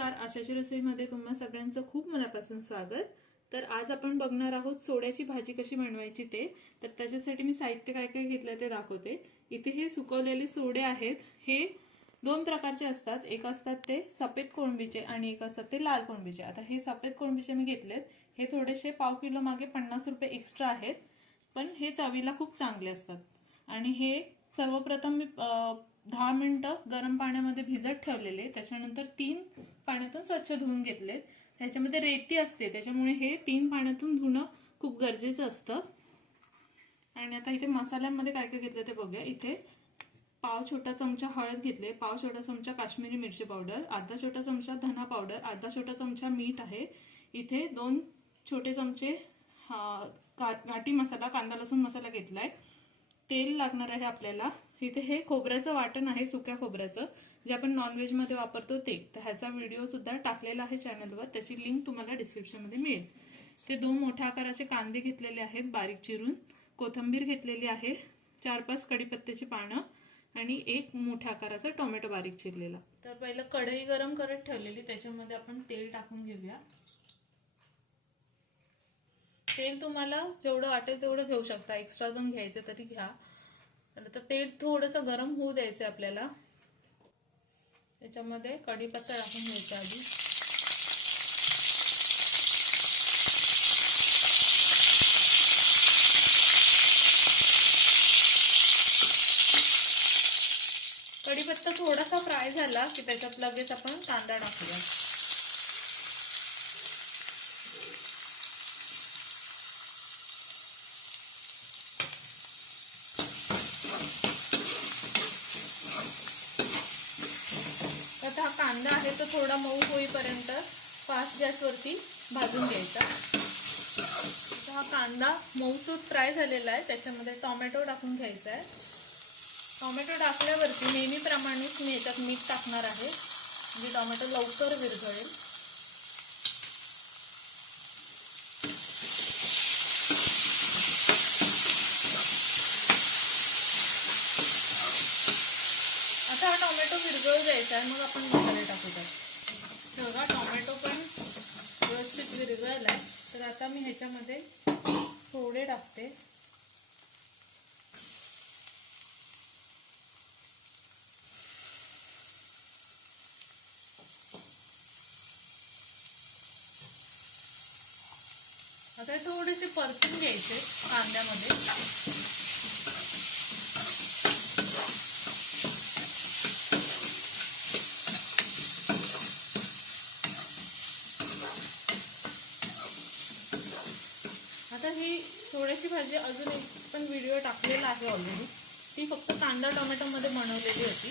नमस्कार. आशाची रसोईमध्ये तुम्हा सगळ्यांचं खूप मनापासून स्वागत. तर आज आपण बघणार आहोत सोड्याची भाजी कशी बनवायची ते. तर त्याच्यासाठी मी साहित्य काय काय घेतलं ते दाखवते. इथे हे सुकवलेले सोडे आहेत. हे दोन प्रकारचे असतात. एक असतात ते सफेद कोळंबीचे आणि एक असतात ते लाल कोळंबीचे. आता हे सफेद कोळंबीचे मी घेतलेत. हे थोडेसे पाव किलो मागे पन्नास रुपये एक्स्ट्रा आहेत. पण हे चवीला खूप चांगले असतात. आणि हे सर्वप्रथम मी दहा मिनिटं गरम पाण्यामध्ये भिजत ठेवलेले त्याच्यानंतर तीन पाण्यातून स्वच्छ धुवून घेतले त्याच्यामध्ये रेती असते त्याच्यामुळे हे तीन पाण्यातून धुणं खूप गरजेचं असतं. आणि आता इथे मसाल्यांमध्ये काय काय घेतलं ते बघूया. इथे पाव छोटा चमचा हळद घेतले पाव छोटा चमचा काश्मीरी मिरची पावडर अर्धा छोटा चमचा धना पावडर अर्धा छोटा चमचा मीठ आहे. इथे दोन छोटे चमचे हा, का- घाटी मसाला कांदा लसूण मसाला घेतलाय. तेल लागणार आहे आपल्याला. इथे हे खोबऱ्याचं वाटण आहे सुक्या खोबऱ्याचं. जे आपण नॉनव्हेजमध्ये वापरतो ते. तर ह्याचा व्हिडिओ सुद्धा टाकलेला आहे चॅनलवर त्याची लिंक तुम्हाला डिस्क्रिप्शनमध्ये मिळेल. ते दोन मोठ्या आकाराचे कांदे घेतलेले आहेत बारीक चिरून. कोथिंबीर घेतलेली आहे चार पाच कढीपत्त्याची पानं आणि एक मोठ्या आकाराचा टोमॅटो बारीक चिरलेला. तर पहिलं कढई गरम करत ठेवलेली त्याच्यामध्ये आपण तेल टाकून घेऊया. तेल तुम्हाला जेवढं वाटेल तेवढं घेऊ शकता. एक्स्ट्रा पण घ्यायचं तरी घ्या. तर आता तेल थोडंसं गरम होऊ द्यायचं आपल्याला. त्याच्यामध्ये कढीपत्ता टाकून घ्यायचा आधी. कढीपत्ता थोडासा फ्राय झाला की त्याच्यात लगेच आपण कांदा टाकूया आता हा कांदा आहे तो थोडा मऊ होईपर्यंत फास्ट गॅसवरती भाजून घ्यायचा. हा कांदा मऊसूत फ्राय झालेला आहे. त्याच्यामध्ये टोमॅटो टाकून घ्यायचा आहे. टोमॅटो टाकल्यावरती नेहमीप्रमाणेच मी याच्यात मीठ टाकणार आहे. म्हणजे टोमॅटो लवकर विरघळेल आता हा विरघळू द्यायचा आहे मग आपण मसाले टाकू त्यात बघा टोमॅटो पण व्यवस्थित विरघळला तर आता मी ह्याच्यामध्ये सोडे टाकते. आता थोडेसे परतून घ्यायचे कांद्यामध्ये. आता ही थोडीशी भाजी अजून एक पण व्हिडिओ टाकलेला आहे ऑलरेडी ती फक्त कांदा टोमॅटोमध्ये बनवलेली होती.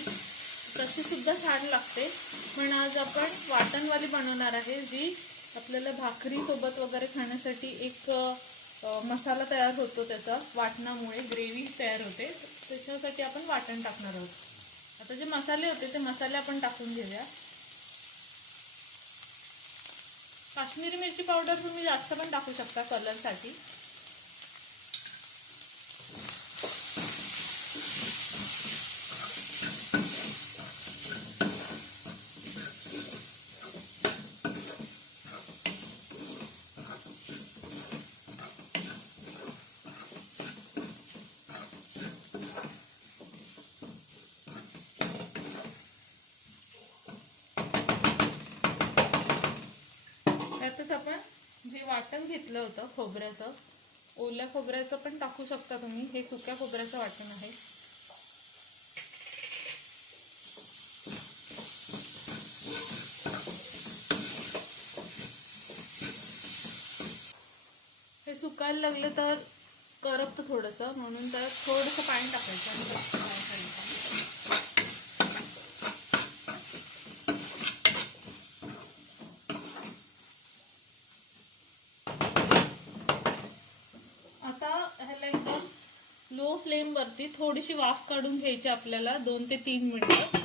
तशीसुद्धा छान लागते. पण आज आपण वाटणवाली बनवणार आहे जी आपल्याला भाकरीसोबत वगैरे खाण्यासाठी एक मसाला तयार होतो त्याचा. वाटणामुळे ग्रेव्ही तयार होते. त्याच्यासाठी आपण वाटण टाकणार आहोत. आता जे मसाले होते ते मसाले आपण टाकून घेऊया. काश्मीरी मिरची पावडर तुम्ही जास्त पण टाकू शकता कलरसाठी त्यातच आपण जे वाटण घेतलं होतं खोबऱ्याचं ओल्या खोबऱ्याचं पण टाकू शकता तुम्ही. हे सुक्या खोबऱ्याचं वाटण आहे. हे सुकायला लागलं तर करपतं थोडंसं. म्हणून त्यात थोडंसं पाणी टाकायचं आणि जास्त पाणी टाकायचं. आता ह्याला एकदम लो फ्लेमवरती थोडीशी वाफ काढून घ्यायची आपल्याला दोन ते तीन मिनटं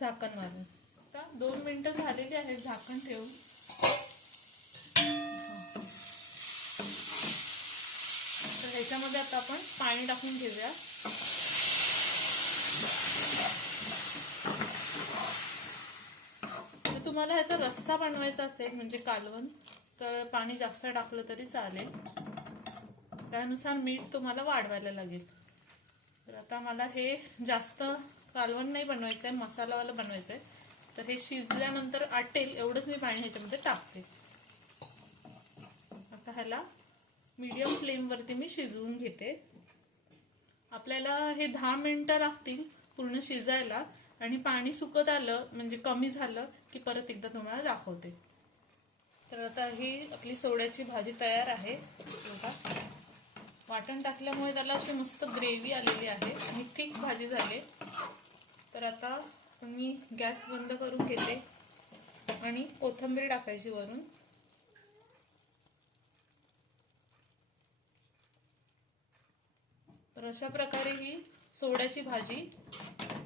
झाकण मारून. आता दोन मिनिटं झालेली आहेत झाकण ठेवून. तर ह्याच्यामध्ये आता आपण पाणी टाकून घेऊया. तर तुम्हाला ह्याचा रस्सा बनवायचा असेल म्हणजे कालवण तर पाणी जास्त टाकलं तरी चालेल. त्यानुसार मीठ तुम्हाला वाढवायला लागेल. तर आता मला हे जास्त कालवण नाही बनवायचं आहे मसालावालं बनवायचं आहे तर हे शिजल्यानंतर आटेल एवढंच मी पाणी ह्याच्यामध्ये टाकते. आता ह्याला मीडियम फ्लेमवरती मी शिजवून घेते. आपल्याला हे दहा मिनटं लागतील पूर्ण शिजायला आणि पाणी सुकत आलं म्हणजे कमी झालं की परत एकदा तुम्हाला दाखवते. तर आता ही आपली सोड्याची भाजी तयार आहे. बघा. वाटण टाकल्यामुळे त्याला अशी मस्त ग्रेव्ही आलेली आहे आणि थिक भाजी झाली. तर आता मी गॅस बंद करून घेते आणि कोथिंबीर टाकायची वरून. तर अशा प्रकारे ही सोड्याची भाजी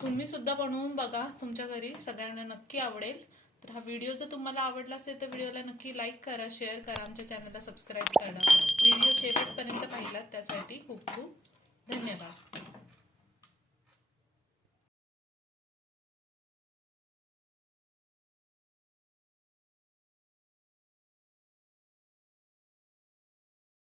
तुम्ही सुद्धा बनवून बघा. तुमच्या घरी सगळ्यांना नक्की आवडेल. तर हा व्हिडिओ जर तुम्हाला आवडला असेल तर व्हिडिओला नक्की लाईक करा शेअर करा आमच्या चॅनलला सबस्क्राईब करा. व्हिडिओ शेवटपर्यंत पाहिलात त्यासाठी खूप खूप धन्यवाद.